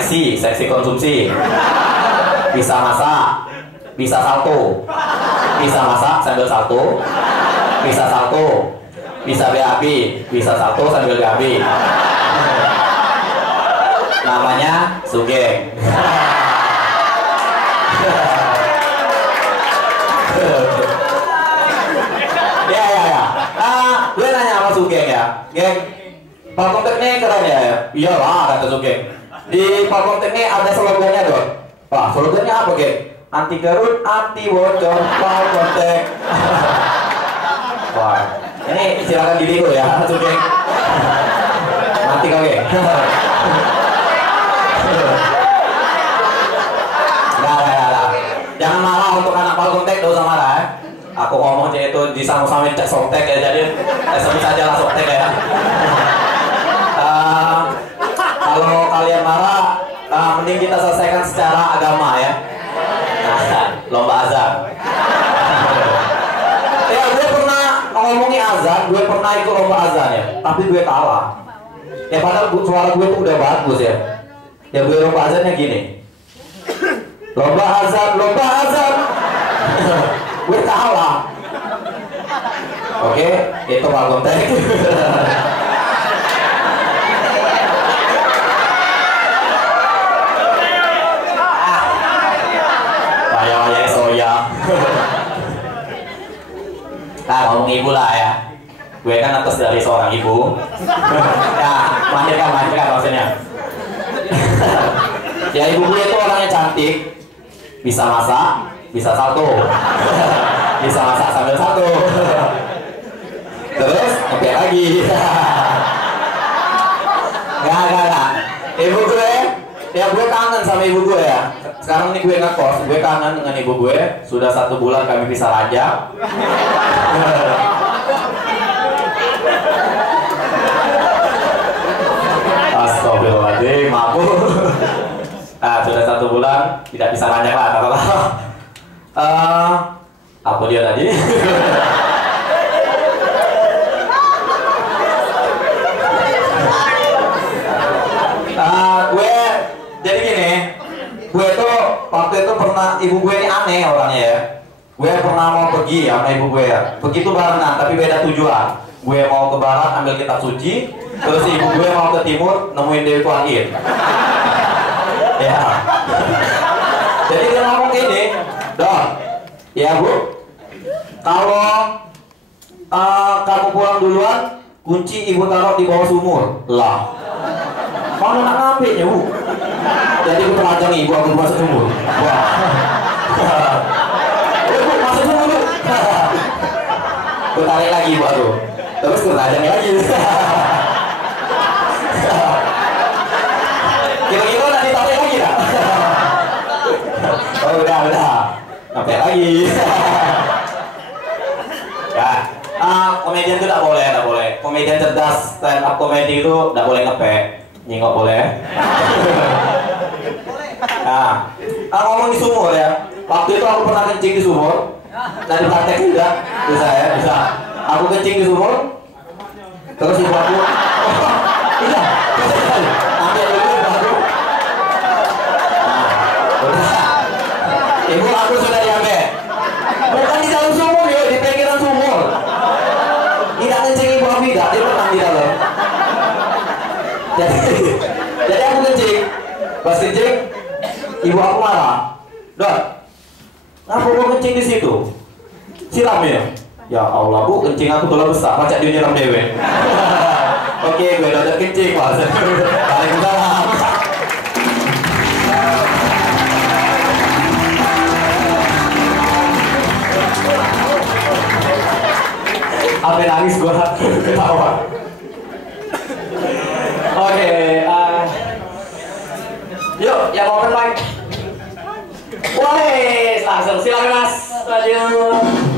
seksi konsumsi. Bisa masak, bisa salto. Bisa masak sambil salto. Bisa salto. Bisa BAB, bisa salto sambil BAB. Namanya Sugeng. Ya. Gue nanya sama Sugeng ya, Geng, Falcon ini keren ya? Iyalah, kata Sugeng. Di Falcon ini ada slogannya dong. Pak, slogannya apa, Geng? Anti gerut, anti bocor, Falcon. Wah, ini silakan diri lo ya, Sugeng. Nanti kau, Geng. Nah. Jangan marah untuk anak Falcon, gak usah marah ya. Aku ngomong itu disama-samain cek softtek ya, jadi sebut saja lah softtek ya. Kalau kalian marah, mending kita selesaikan secara agama ya. Lomba azan. Ya, gue pernah ngomongin azan, gue pernah ikut lomba azan ya, tapi gue kalah. Ya padahal suara gue tuh udah bagus ya. Ya gue lomba azannya gini. Lomba azan. Gue kalah. Oke, itu Pak Kontek. Waya soya. Nah, ngomong ibu lah ya. Gue kan atas dari seorang ibu. Nah, manjakan maksudnya. Ya ibu gue itu orangnya cantik, bisa masak, bisa salto. Bisa masak sambil salto. Terus ngepe lagi. Gak. Ibu gue, ya gue kangen sama ibu gue ya. Sekarang nih gue ngekos, gue kangen dengan ibu gue. Sudah 1 bulan kami pisah aja. Astagfirullahaladzim, maaf. Nah, sudah 1 bulan tidak bisa ranjak lah, apa dia tadi? Gue jadi gini, gue tuh waktu itu pernah, ibu gue ini aneh orangnya ya. Gue pernah mau pergi sama ibu gue ya, begitu barengan tapi beda tujuan. Gue mau ke barat ambil kitab suci, terus ibu gue mau ke timur nemuin Dewi Kuan Yin. Ya. Jadi dia ngomong gini, Don, ya Bu, kalau kamu pulang duluan, kunci ibu taruh di bawah sumur. Lah, mana nak ngambilnya Bu? Jadi aku terajang ibu, aku masuk sumur. Wah. Bu, masuk sumur Bu. Aku tarik lagi ibu aku, terus aku terajang lagi. Kira-kira nanti tarik lagi tak? Oh udah sampai lagi. Ya, komedian itu tidak boleh. Komedian cerdas, stand up komedi itu tidak boleh ngepek, nyingok boleh. Nah, ngomong di sumur ya. Waktu itu aku pernah kencing di sumur. Nah dipraktek juga, bisa. Aku kencing di sumur, terus ibu aku, iya, ambil dulu ibu aku. Ibu aku sudah diambil. Bukan di dalam sumur ya, di pinggiran sumur. Tidak kencing ibu aku tidak, dia pernah di dalam. Jadi aku kencing. Pas kencing, ibu aku marah. Don, ngapa mau kencing di situ? Siram ya. Ya Allah Bu, kencing aku telah besar, macam dia nyiram dewe. Oke, gue udah kencing Mas. Waalaikumsalam. Sampai nangis gue ketawa. Oke, yuk yang open mic. Wah, langsung silakan Mas. Lanjut.